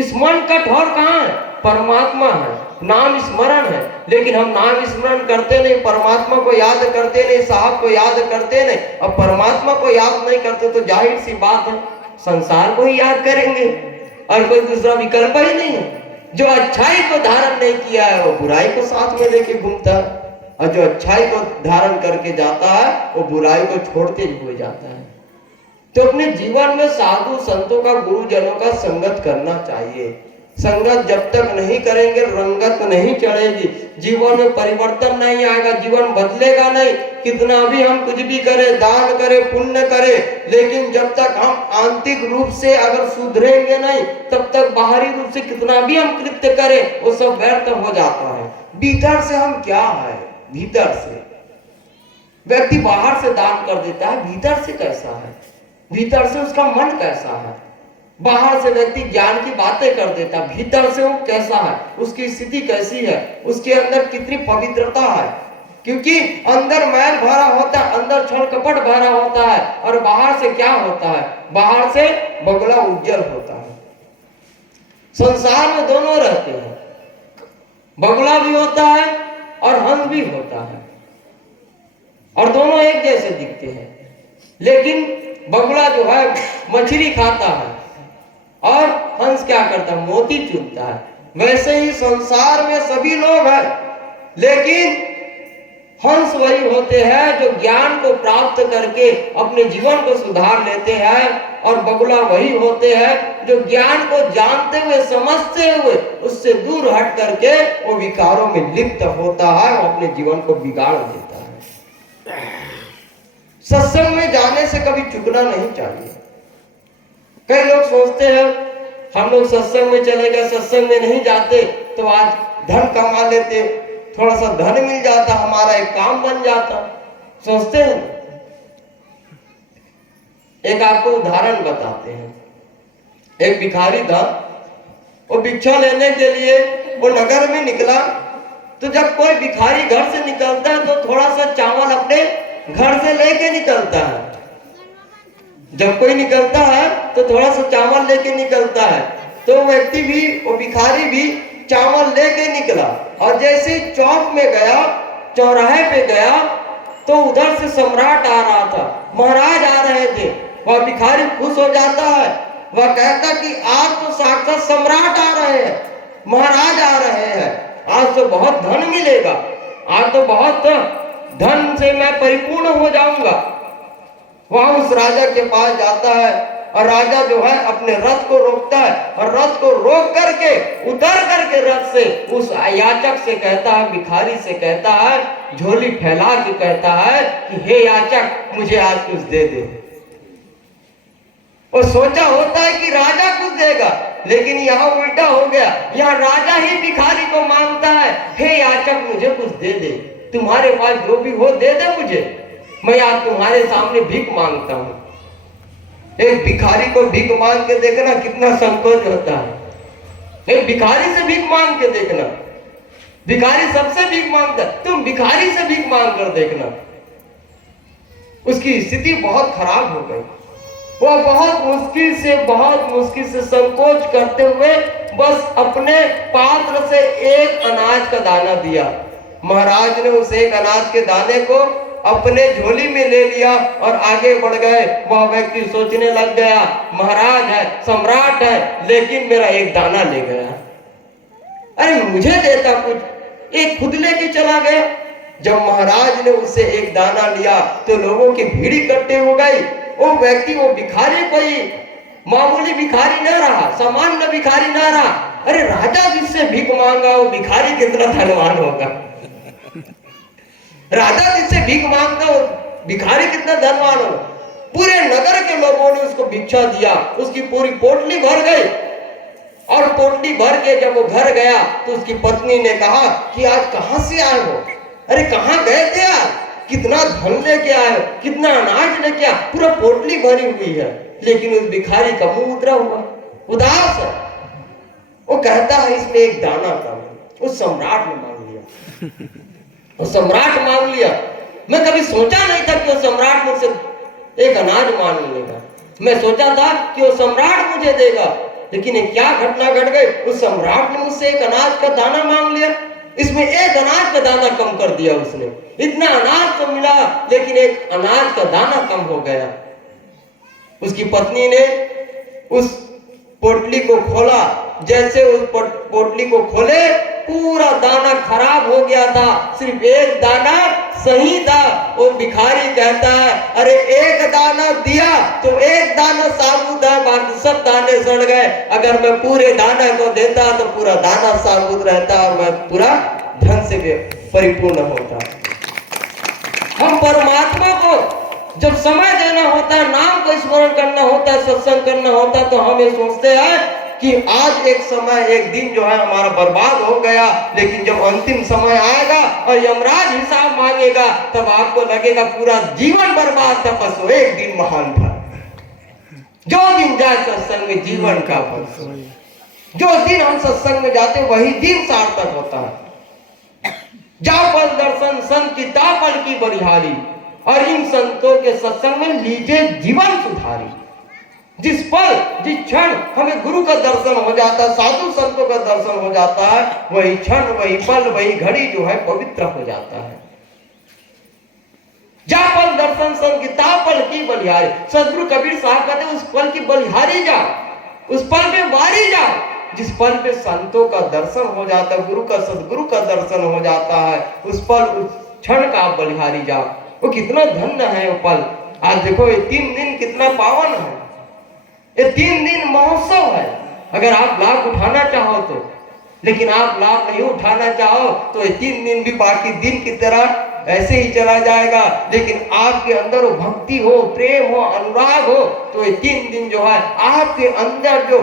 स्मरण का ठौर कहाँ है? परमात्मा है, नाम स्मरण है। लेकिन हम नाम स्मरण करते नहीं, परमात्मा को याद करते नहीं, साहब को याद करते नहीं। अब परमात्मा को याद नहीं करते तो जाहिर सी बात है संसार को ही याद करेंगे, और कोई दूसरा विकल्प ही नहीं है। जो अच्छाई को धारण नहीं किया है वो बुराई को साथ में लेके घूमता है, और जो अच्छाई को धारण करके जाता है वो बुराई को छोड़ते हुए जाता है। तो अपने जीवन में साधु संतों का, गुरुजनों का संगत करना चाहिए। संगत जब तक नहीं करेंगे रंगत नहीं चढ़ेगी, जीवन में परिवर्तन नहीं आएगा, जीवन बदलेगा नहीं। कितना भी हम कुछ भी करें, दान करें, पुण्य करें, लेकिन जब तक हम आंतरिक रूप से अगर सुधरेंगे नहीं, तब तक बाहरी रूप से कितना भी हम कृत्य करें वो सब व्यर्थ हो जाता है। भीतर से हम क्या है? भीतर से व्यक्ति बाहर से दान कर देता है, भीतर से कैसा है? भीतर से उसका मन कैसा है? बाहर से व्यक्ति ज्ञान की बातें कर देता है, भीतर से वो कैसा है? उसकी स्थिति कैसी है? उसके अंदर कितनी पवित्रता है? क्योंकि अंदर मैल भरा होता है, अंदर छल कपट भरा होता है, और बाहर से क्या होता है? बाहर से बगुला उज्जवल होता है। संसार में दोनों रहते हैं, बगुला भी होता है और हंस भी होता है, और दोनों एक जैसे दिखते हैं। लेकिन बगुला जो है मछली खाता है और हंस क्या करता है? मोती चुनता है। वैसे ही संसार में सभी लोग हैं, लेकिन हंस वही होते हैं जो ज्ञान को प्राप्त करके अपने जीवन को सुधार लेते हैं, और बगुला वही होते हैं जो ज्ञान को जानते हुए, समझते हुए उससे दूर हट करके वो विकारों में लिप्त होता है, वो अपने जीवन को बिगाड़ देता है। सत्संग में जाने से कभी चूकना नहीं चाहिए। कई लोग सोचते हैं हम लोग सत्संग में चले गए, सत्संग में नहीं जाते तो आज धन कमा लेते, थोड़ा सा धन मिल जाता, हमारा एक काम बन जाता, सोचते हैं। एक आपको उदाहरण बताते हैं। एक भिखारी था, वो भिक्षा लेने के लिए वो नगर में निकला। तो जब कोई भिखारी घर से निकलता है तो थोड़ा सा चावल अपने घर से लेके निकलता है। जब कोई निकलता है तो थोड़ा सा चावल लेके निकलता है। तो व्यक्ति भी, वो भिखारी भी चावल लेके निकला, और जैसे चौक में गया, चौराहे पे गया, तो उधर से सम्राट आ रहा था, महाराज आ रहे थे। वह भिखारी खुश हो जाता है, वह कहता कि आज तो साक्षात सम्राट आ रहे हैं, महाराज आ रहे हैं, आज तो बहुत धन मिलेगा, आज तो बहुत धन से मैं परिपूर्ण हो जाऊंगा। वह उस राजा के पास जाता है, और राजा जो है अपने रथ को रोकता है, और रथ को रोक करके उतर करके रथ से उस याचक से कहता है, भिखारी से कहता है, झोली फैला के कहता है कि हे याचक, मुझे आज कुछ दे दे। और सोचा होता है कि राजा कुछ देगा, लेकिन यहाँ उल्टा हो गया। यहाँ राजा ही भिखारी को मांगता है, हे याचक, मुझे कुछ दे दे, तुम्हारे पास जो भी हो दे दे मुझे, मैं आज तुम्हारे सामने भीख मांगता हूँ। एक भिखारी को भीख मांग के देखना कितना संकोच होता है। एक भिखारी से भीख मांग के देखना, भिखारी सबसे भीख मांगता, तुम भिखारी से भीख मांग कर देखना। उसकी स्थिति बहुत खराब हो गई। वह बहुत मुश्किल से संकोच करते हुए बस अपने पात्र से एक अनाज का दाना दिया। महाराज ने उस एक अनाज के दाने को अपने झोली में ले लिया और आगे बढ़ गए। वह व्यक्ति सोचने लग गया, महाराज है, सम्राट है, लेकिन मेरा एक दाना ले गया। अरे मुझे देता कुछ, एक खुद लेके चला गया। जब महाराज ने उससे एक दाना लिया तो लोगों की भीड़ इकट्ठे हो गई। वो व्यक्ति, वो भिखारी कोई मामूली भिखारी न रहा, सामान्य भिखारी न रहा। अरे राजा जिससे भीख मांगा वो भिखारी कितना धनवान होगा। राजा जिससे भीख मांगता वो भिखारी कितना धनवान होगा। पूरे नगर के लोगों ने उसको भिक्षा दिया, उसकी पूरी पोटली भर गई। और पोटली भर के जब वो घर गया तो उसकी पत्नी ने कहा कि आज कहां से आए हो? अरे कहां गए थे आज? कितना धन लेके आए हो, कितना अनाज लेके आए, पूरा पोटली भरी हुई है। लेकिन उस भिखारी का मुंह उतरा हुआ, उदास है। वो कहता है इसमें एक दाना कम। उस सम्राट ने मांग लिया, वो सम्राट मांग लिया। मैं कभी सोचा नहीं था कि वो सम्राट मुझसे एक अनाज मांग लेगा। मैं सोचा था कि वो सम्राट मुझे देगा, लेकिन ये क्या घटना घट गई, उस सम्राट ने मुझसे एक अनाज का दाना मांग लिया, इसमें एक अनाज का दाना कम कर दिया उसने। इतना अनाज तो मिला लेकिन एक अनाज का दाना कम हो गया। उसकी पत्नी ने उस पोटली को खोला, जैसे उस पोटली को खोले पूरा दाना खराब हो गया था, सिर्फ एक दाना सही था। वो भिखारी कहता है अरे एक दाना दिया तो एक दाना साबुत था, बाकी सब दाने सड़ गए। अगर मैं पूरे दाने को देता तो पूरा दाना साबुत रहता और मैं पूरा धन से परिपूर्ण होता। हम परमात्मा को जब समय देना होता है, नाम को स्मरण करना होता है, सत्संग करना होता है, तो हम ये सोचते हैं कि आज एक समय एक दिन जो है हमारा बर्बाद हो गया, लेकिन जब अंतिम समय आएगा और यमराज हिसाब मांगेगा तब आपको लगेगा पूरा जीवन बर्बाद था, बस वो एक दिन महान था। जो दिन जाए सत्संग में जीवन का फल, जो दिन हम सत्संग में जाते वही दिन सार्थक होता है। जाओ पल दर्शन संत की तापल की बलिहारी, और इन संतों के सत्संग में लीजिए जीवन सुधारी। जिस पल जिस क्षण हमें गुरु का दर्शन हो जाता है, साधु संतों का दर्शन हो जाता है, वही क्षण वही पल वही घड़ी जो है पवित्र हो जाता है। जा पल दर्शन संत की तापल की बलिहारी, सदगुरु कबीर साहब कहते उस पल की बलिहारी जाओ, उस पल पे वारी जाओ जिस पल पे संतों का दर्शन हो जाता है, गुरु का सदगुरु का दर्शन हो जाता है, उस पल उस क्षण का आप बलिहारी जाओ। वो कितना धन्य है वो पल। आज देखो ये 3 दिन कितना पावन है, ये 3 दिन महोत्सव है। अगर आप लाभ उठाना चाहो तो, लेकिन आप लाभ नहीं उठाना चाहो तो ये 3 दिन भी बाकी दिन की तरह ऐसे ही चला जाएगा। लेकिन आपके अंदर वो भक्ति हो, प्रेम हो, अनुराग हो, तो ये 3 दिन जो है आपके अंदर जो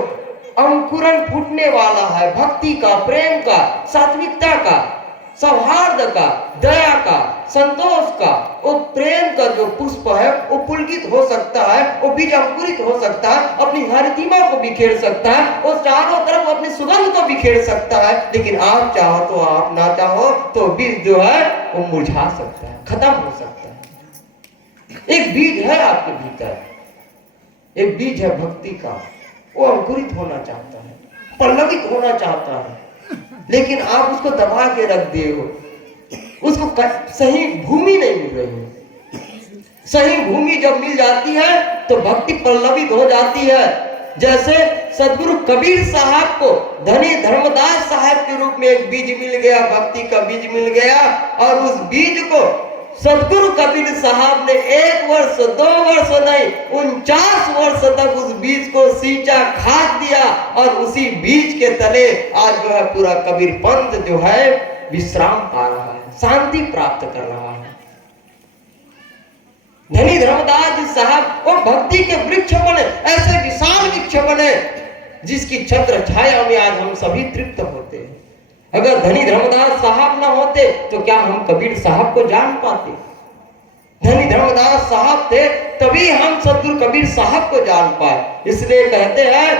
अंकुरन फूटने वाला है, भक्ति का, प्रेम का, सात्विकता का, सौहार्द का, दया का, संतोष का, वो प्रेम का जो पुष्प है वो पुलकित हो सकता है, वो बीज अंकुरित हो सकता है, अपनी हरितिमा को बिखेर सकता है, वो चारों तरफ अपनी सुगंध को बिखेर सकता है। लेकिन आप चाहो तो, आप ना चाहो तो बीज जो है वो मुरझा सकता है, खत्म हो सकता है। एक बीज है आपके भीतर, एक बीज है भक्ति का, वो अंकुरित होना चाहता है, पल्लवित होना चाहता है, लेकिन आप उसको दबा के रख दिए हो, उसको सही भूमि नहीं मिल रही है। सही भूमि जब मिल जाती है तो भक्ति पल्लवित हो जाती है। जैसे सदगुरु कबीर साहब को धनी धर्मदास साहब के रूप में एक बीज मिल गया, भक्ति का बीज मिल गया, और उस बीज को सदगुरु कबीर साहब ने 1 वर्ष 2 वर्ष नहीं 49 वर्ष तक उस बीज को सींचा, खाद दिया, और उसी बीज के तले आज जो है पूरा कबीर पंथ जो है विश्राम पा रहा है, शांति प्राप्त कर रहा है। धनी धर्मदास जी साहब वो भक्ति के वृक्ष बने, ऐसे विशाल वृक्ष बने जिसकी छत्र छाया में आज हम सभी तृप्त होते हैं। अगर धनी धर्मदास साहब ना होते तो क्या हम कबीर साहब को जान पाते? धनी धर्मदास साहब थे तभी हम सदगुरु कबीर साहब को जान पाए। इसलिए कहते हैं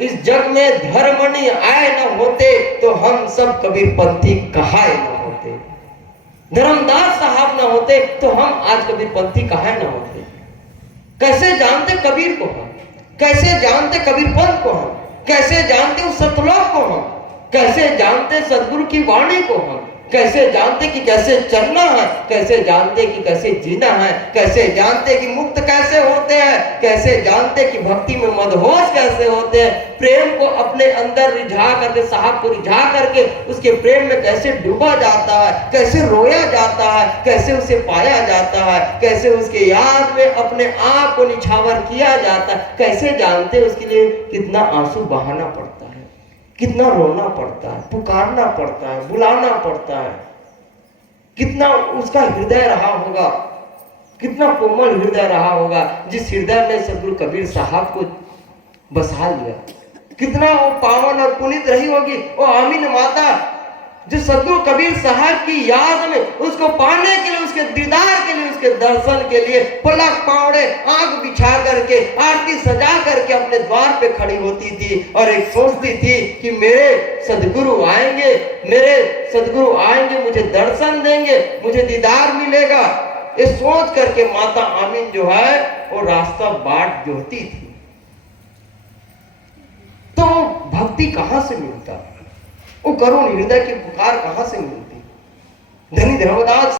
इस जग में धर्मनी आए न होते तो हम सब कबीर पंथी कहाए न होते। धर्मदास साहब ना होते तो हम आज कबीर पंथी कहाए न होते। कैसे जानते कबीर को हम, कैसे जानते कबीर पंथ को हम, कैसे जानते उस सतलोक को हम, कैसे जानते सदगुरु की वाणी को हम, कैसे जानते कि कैसे चलना है, कैसे जानते कि कैसे जीना है, कैसे जानते कि मुक्त कैसे होते हैं, कैसे जानते कि भक्ति में मदहोश कैसे होते हैं, प्रेम को अपने अंदर रिझा करके, साहब को रिझा करके उसके प्रेम में कैसे डूबा जाता है, कैसे रोया जाता है, कैसे उसे पाया जाता है, कैसे उसके याद में अपने आप को निछावर किया जाता है, कैसे जानते उसके लिए कितना आंसू बहाना पड़ता है, कितना रोना पड़ता है, पुकारना पड़ता है, बुलाना पड़ता है, कितना उसका हृदय रहा होगा, कितना कोमल हृदय रहा होगा जिस हृदय में सदगुरु कबीर साहब को बसा लिया। कितना वो पावन और पुनीत रही होगी वो आमीन माता जो सदगुरु कबीर साहब की याद में उसको पाने के लिए, उसके दीदार के लिए, उसके दर्शन के लिए पलक पावड़े आंख बिछा करके, आरती सजा करके अपने द्वार पे खड़ी होती थी और एक सोचती थी कि मेरे सदगुरु आएंगे, मेरे सदगुरु आएंगे, मुझे दर्शन देंगे, मुझे दीदार मिलेगा। ये सोच करके माता आमीन जो है वो रास्ता बाट जोहती थी। तो वो भक्ति कहां से मिलता, वो करुण हृदय की पुकार कहां से मिलती। धनी धर्मदास